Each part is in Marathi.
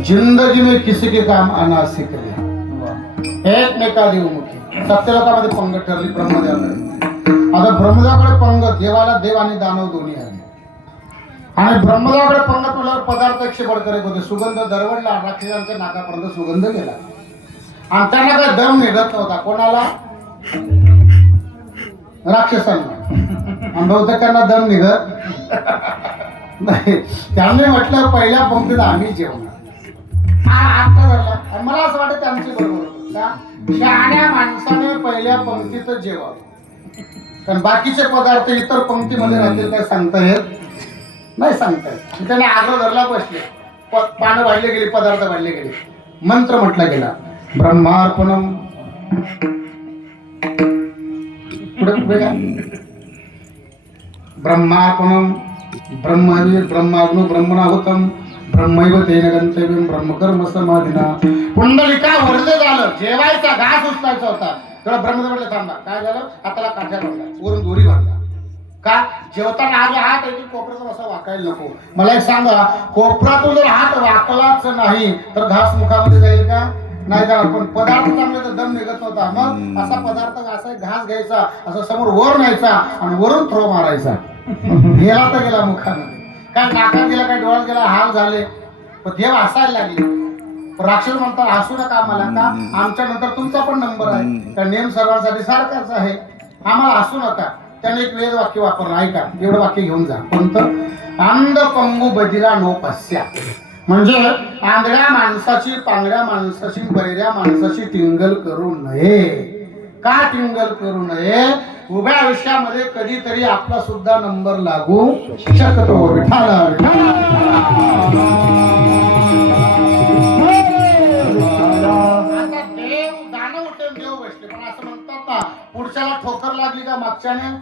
जिंदगी में किसी के काम आना सीख लिया, एकमेका देवमुखी. सत्यलोकामध्ये पंगत ठरली ब्रह्मदेवाकडे. आता ब्रह्मदेवाकडे पंगत, देवाला देव आणि दानव दोन्ही आले. आणि ब्रह्मदेवाकडे पंगत म्हणल्यावर पदार्थ एकशे बडकर एक होते. सुगंध दरवडला, राक्षसांच्या नाकापर्यंत सुगंध गेला आणि त्यांना काही दम निघत नव्हता. कोणाला? राक्षसांना. आणि बहुतेकांना दम निघत नाही. त्यांनी म्हटलं पहिल्या पंक्तीत आम्ही जेवणार. आता झाला. आणि मला असं वाटतं त्यांची बरोबर का शहाण्या माणसाने पहिल्या पंक्तीतच जेवावं, कारण बाकीचे पदार्थ इतर पंक्तीमध्ये राहतील काय सांगता येत नाही. सांगता येत. त्याने आग्रह धरला, बसले, पानं वाढले गेली, पदार्थ वाढले गेले, मंत्र म्हटला गेला, ब्रह्मार्पणम. पुढे पुढे का ब्रह्मार्पणम, ब्रह्मवीर, ब्रह्माग्नो, ब्रह्मणाहुतम, ब्रह्मैव तेन गंतव्यम, ब्रह्मकर्म समाधिना. कुंडलिका वर्धे झालं. जेवायचा घास उचलायचा होता. तेव्हा ब्रह्मदेव म्हटलं थांबा. काय झालं? हाताला काठ्या बांधला, वरून दोरी बांधला. का? जेवताना हात आहे की कोपऱ्यातून असा वाकायला नको. मला एक सांगा, कोपऱ्यातून जर हात वाकलाच नाही तर घास मुखामध्ये जाईल का? नाही जाणार. पण पदार्थ चांगले तर दम निघत नव्हता. मग असा पदार्थ असा घास घ्यायचा, असं समोर वर न्यायचा आणि वरून थ्रो मारायचा. गेला तर गेला मुखामध्ये, काय नाकात गेला, काय डोळ्यात गेला, हाल झाले. पण देव हसायला लागले. राक्षस म्हणतात हसू नका आम्हाला, का आमच्या नंतर तुमचा पण नंबर आहे, तर नेम सर्वांसाठी सारखाच आहे, आम्हाला हसू नका. त्याने एक वेद वाक्य वापरलं, ऐका, एवढं वाक्य घेऊन जा. कोणतं? अंध पंगू बदिरा नो पस्या. म्हणजे आंधळ्या माणसाची, पांगड्या माणसाची, बहिऱ्या माणसाची टिंगल करू नये. का टिंगल करू नये? उभ्या आयुष्यामध्ये कधीतरी आपला सुद्धा नंबर लागू शकतो. विठाला आता देव दानव उठे, देव बसले. पण असं म्हणतात ना, पुढच्याला ठोकर लागली का मागच्याने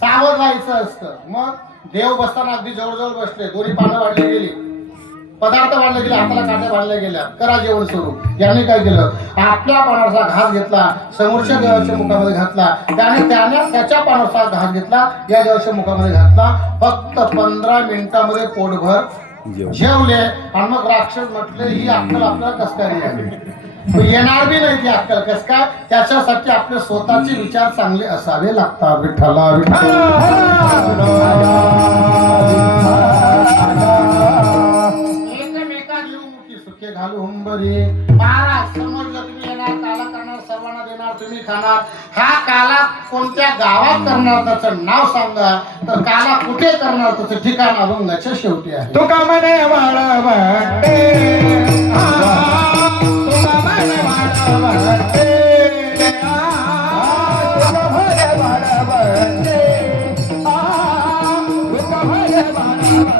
सावध व्हायचं असतं. मग देव बसताना अगदी जवळजवळ बसले, दोन्ही पानं वाढली गेली, पदार्थ वाढले गेले, हाताला काट्या वाढल्या गेल्या, करा जेवण सुरू. यांनी काय केलं? आपल्या पानाचा घास घेतला, समोरच्या देवाच्या मुखामध्ये घातला, त्याने त्याच्या पानाचा घास घेतला, या देवाच्या मुखामध्ये घातला. फक्त 15 मिनिटामध्ये पोटभर जेवले. आणि मग राक्षस म्हटले, ही अक्कल आपल्याला कस काय आली? येणार बी नाही ती अक्कल. कस काय? त्याच्यासाठी आपले स्वतःचे विचार चांगले असावे लागतात. विठ्ठला घालू हुंबरी. महाराज समजलं, तुम्ही येणार, काला करणार, सर्वांना देणार, तुम्ही खाणार. हा काला कोणत्या गावात करणार त्याचं नाव सांगा, तर काला कुठे करणार त्याचं ठिकाण अभंगाच्या शेवटी आहे. तुका म्हणे वाळवंटे, तुका म्हणे वाळवंटे, तुका म्हणे वाळवंटे, तुका म्हणे वाळवंटे.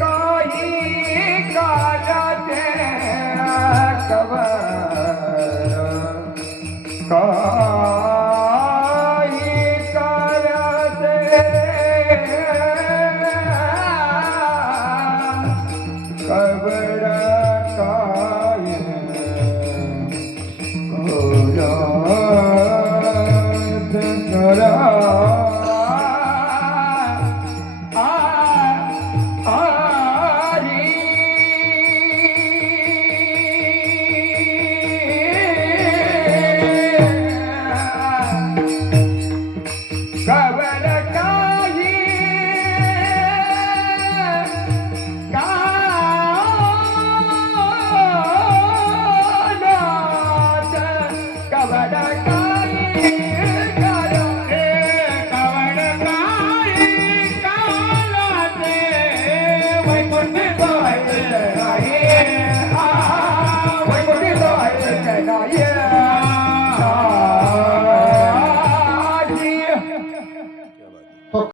काही काळाचे कवर काही काळाचे कवर